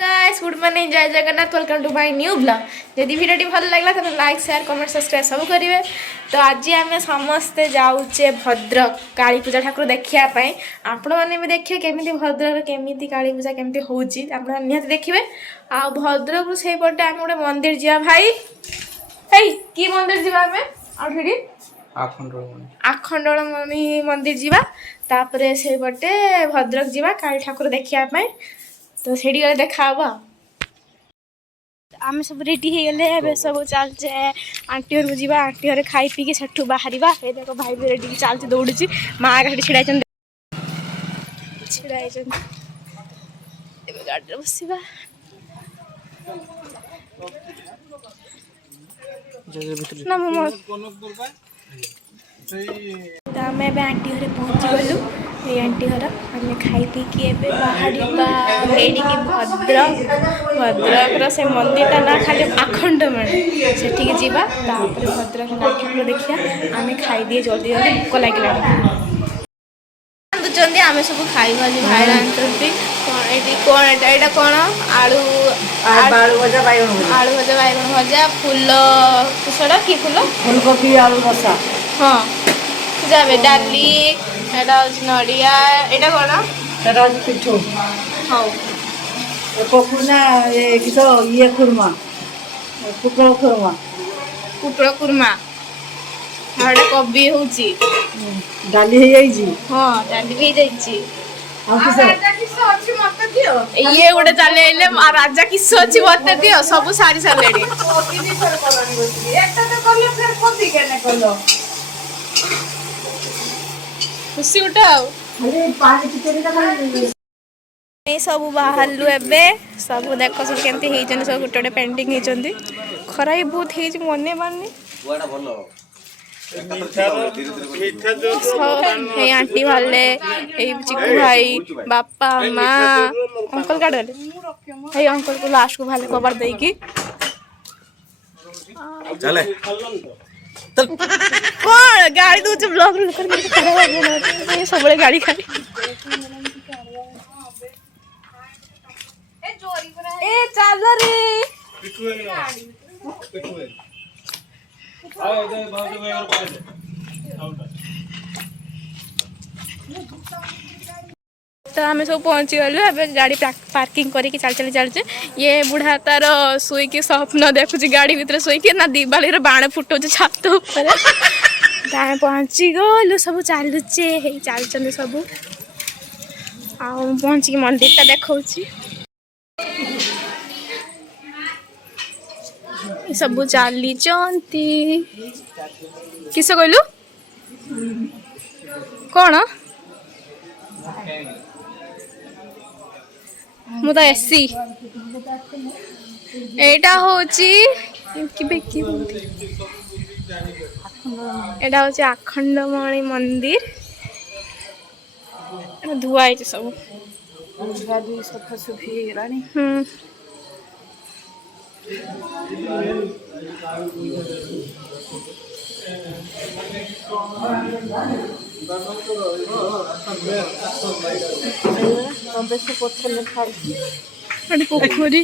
Guys good morning जय Jagannath welcome to my new blog जदि video भल लगला तो लाइक शेयर कमेंट सब्सक्राइब सब करेंगे। तो आज आम समस्ते जाऊे भद्रक काली पूजा ठाकुर देखा आपण मैंने भी देखिए केमी भद्रक केमी काली पूजा केमी हूँ निहत देखिए। आ भद्रक से पटे आम गोटे मंदिर जा भाई कि मंदिर जा आखंडलमणि मंदिर जावा तापर से पटे भद्रक जावा काली ठाकुर देखापी। तो से देखा आम सब रेडी हो गले सब चलचे आंटी घर जावा आंटी घर खाई पीके सेठू बाहर देख भाई भी रेडी चलती दौड़ी माँ का छिड़ा गाड़ी बसवा तो आम ए आंटी घर पहुँची गलु ये आंटी घर आम खाई पीकी बाहर भद्रक भद्रक से मंदिर ना खाली आखंडमणि से जावा भद्रक ठाकुर देखिया आम खाई दिए जल्दी जल्दी भोक लगे आम सब खाई भाई रांधुटी कौन यहाँ कौन आलू आलू भजा बैगन भजा फूल कुसड़ा कि फूल फूलकोबी आलू रसा हाँ जाबे डाली एटा नड़िया एटा कौन एटा पिठू हाँ कोकुना ये कितो ये खुरमा कुटरा खुरमा हाडा कबी होची डाली हे जाईची हां डाली भी जाईची राजा किसो अछि मते दियो ये गोटे चले आइले राजा किसो अछि मते दियो सब सारी सालेडी किनी थर कलानी बसी एकटा तो करले फिर कथि केने कलो खुशी उठाओ अरे पानी कितने का खाली सब बाहरलु एबे सब देखो सब केमती हे जन सब गोटे गोटे पेंटिंग हे जंदी खरा ही बहुत हे मने माननी बुआडा भलो आंटी वाले चिकू भाई बापा माँ अंकल का डले अंकल को लास्ट को भाले कवर देगी चले कौन गाड़ी दूचे ब्लॉग कर सब गाड़ी खाली ए चल रे तो आम सब पहुँची गलु ए गाड़ी पार्किंग करके चल चलचे ये बुढ़ा तार शोक स्वप्न देखुची गाड़ी भितर शोक ना दिवाली बाण फुटाऊ छात आम पहुँची गलु सब चलुचे चलते सब आ पहुँचिक मंदिर टा देखा सब चली किस कहलु कौन मु तो एसी एटा होची एटा होची आखंडमणि मंदिर धुआ सब सफा सुफी पोखरी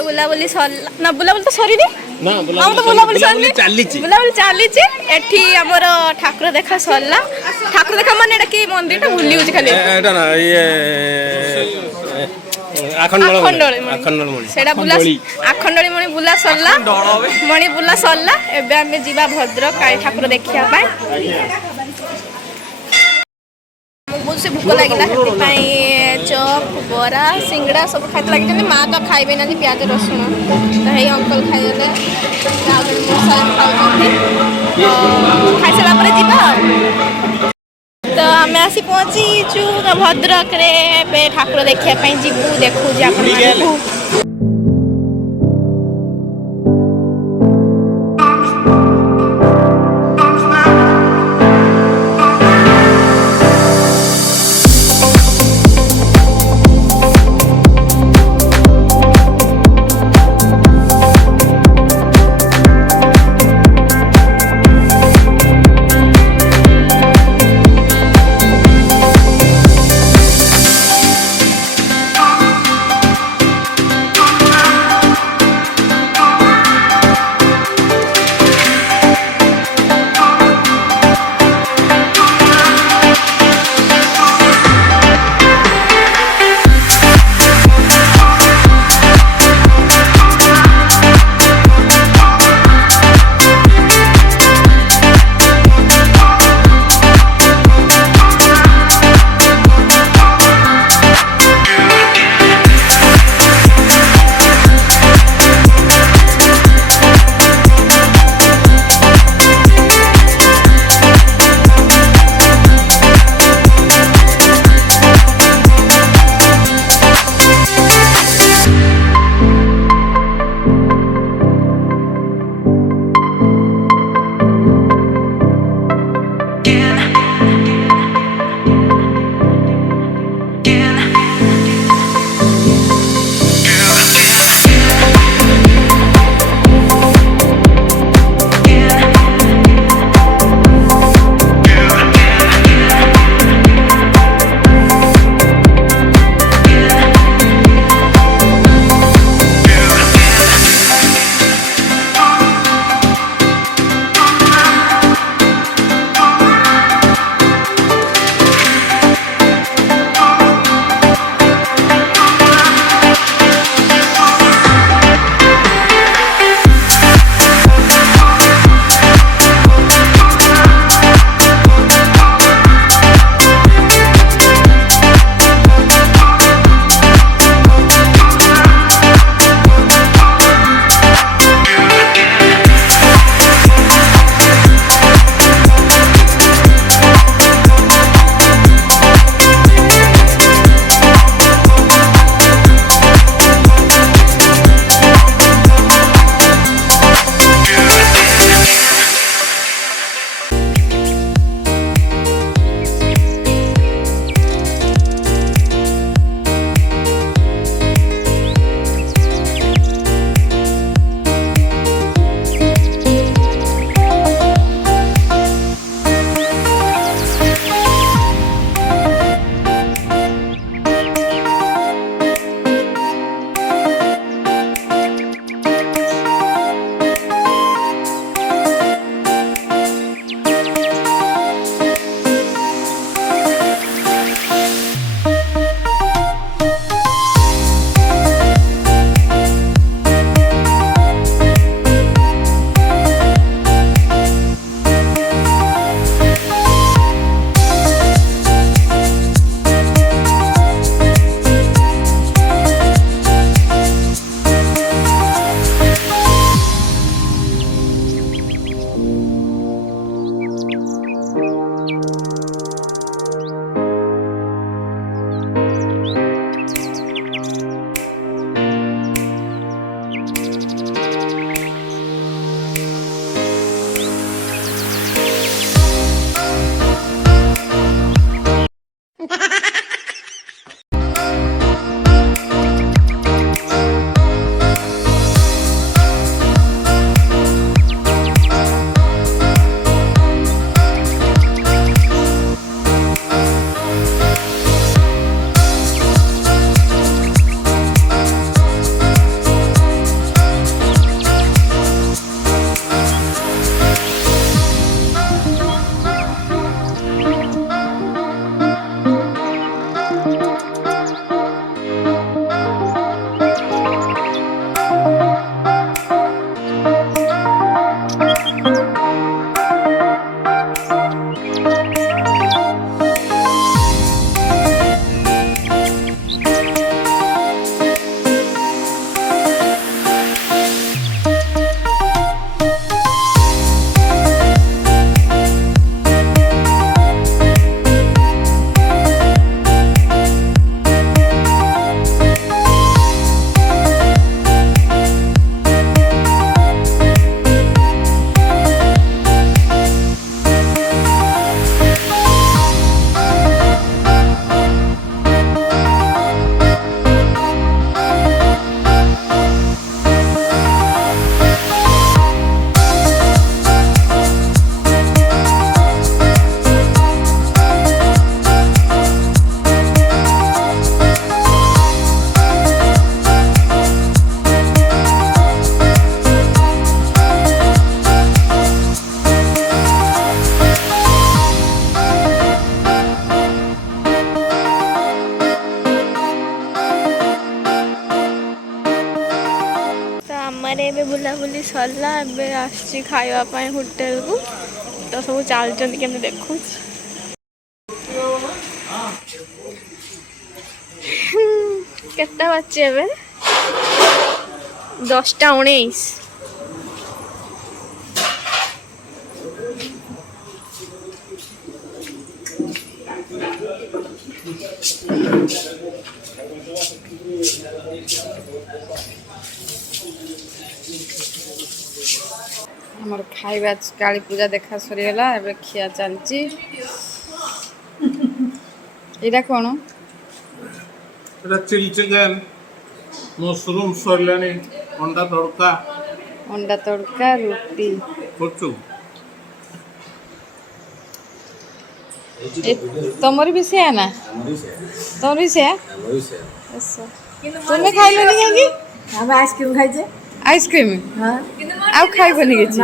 बुलाबुली ना बुलाबुली तो सरी ना बुलाबुली चली एठी हमर ठाकुर देखा सरला ठाकुर देखा माने एटा की मंदिर भूली होची खाली एटा ना ये आखंडलमणि सेटा बुला आखंडलमणि बुला सरला मणि बुला सरला एबे हमें जीवा भद्रक काली ठाकुर देखिया पाए बहुत से भूख लगिला बरा सिंगड़ा सब खाते लगे माँ तो खाइबे ना प्याज रसुण तो हे अंकल खाइले खाई सारा जा तो आम आसी पहुँचीचु भद्रक रे ठाकुर देखापी जीवु देखू बुलाबुली सरला एबे आसी खाइबा होटेल को तो सब चलते केमि देखु केटा बाजे एबे 10:19 हमर खाइबा काली पूजा देखा सरीगला एबे खिया चलची एटा कोन এটা চিলি চিকেন মশরুম সরলানি अंडा तड़का रोटी করছো तमर भी से है ना तमर भी से अच्छा तुमे खाइलो नि काकी हम आइसक्रीम खाइ छे आइसक्रीम हां आउ खाइबनी किछि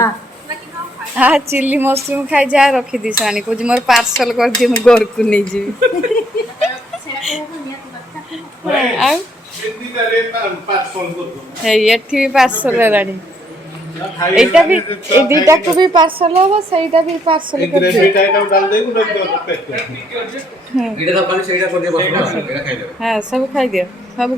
हां चिल्ली मशरूम खाइ जा रखी दी सानी को मोर पार्सल कर दे हम घर को नहीं जी आउ हे एठी भी पार्सल लानी एटा भी ए दीटा को भी पार्सल हो सेटा भी पार्सल कर दे ग्रेवी टाइटम डाल दे गुड पैक कर এটা তো পানি সেইটা করে দিয়ে বসো না এটা খাই দাও हां सब खाइ दियो सब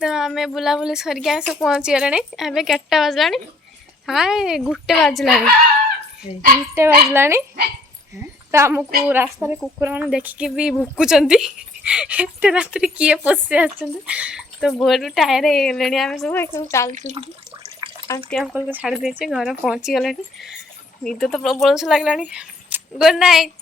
तो आम बुलाबुली सरिक सब पहुँची गले एवं केटा बाजला हाँ गुटे बाजला तो आमको रास्ता कुकुर मैंने देखिकी भी भुकुंट एत रात किए पशि तो भोर टायर होगले आम सब चलु आंटी अंकल को छाड़ी देचे घर पहुँची गले निद तो प्रबल से लगला गुड नाइट।